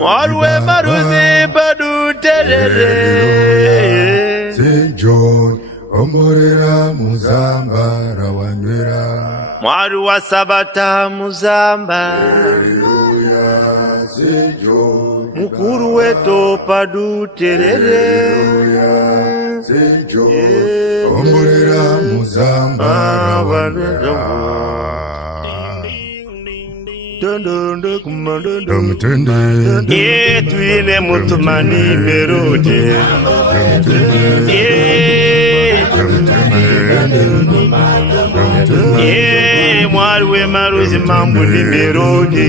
Mwarwe maruzi badu terere St. John omorera muzamba rawanywera Mwaru wa sabata muzamba Hallelujah St. John mukuru weto padu terere Hallelujah St. John omorera muzamba rawanywera Tuine mutumani Herode Mwarwe maruzi mambo ni Herode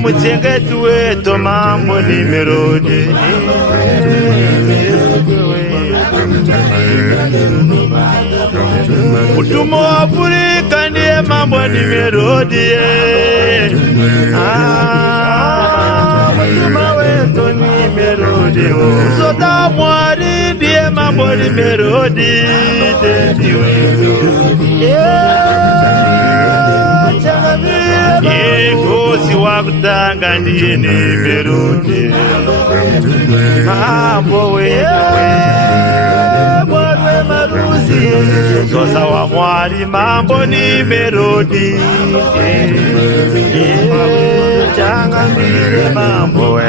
Mutengetu weto mambo ni Herode Mutumo wa Afrika ndiye mambo ni Herode Mutumo wetu ni Herode Sota mwari ndiye mambo ni Herode Kosi wakutanga ndiye ni Herode Mambo wewe Sosa wa mwari mambo ni Herode Changa mbili mambo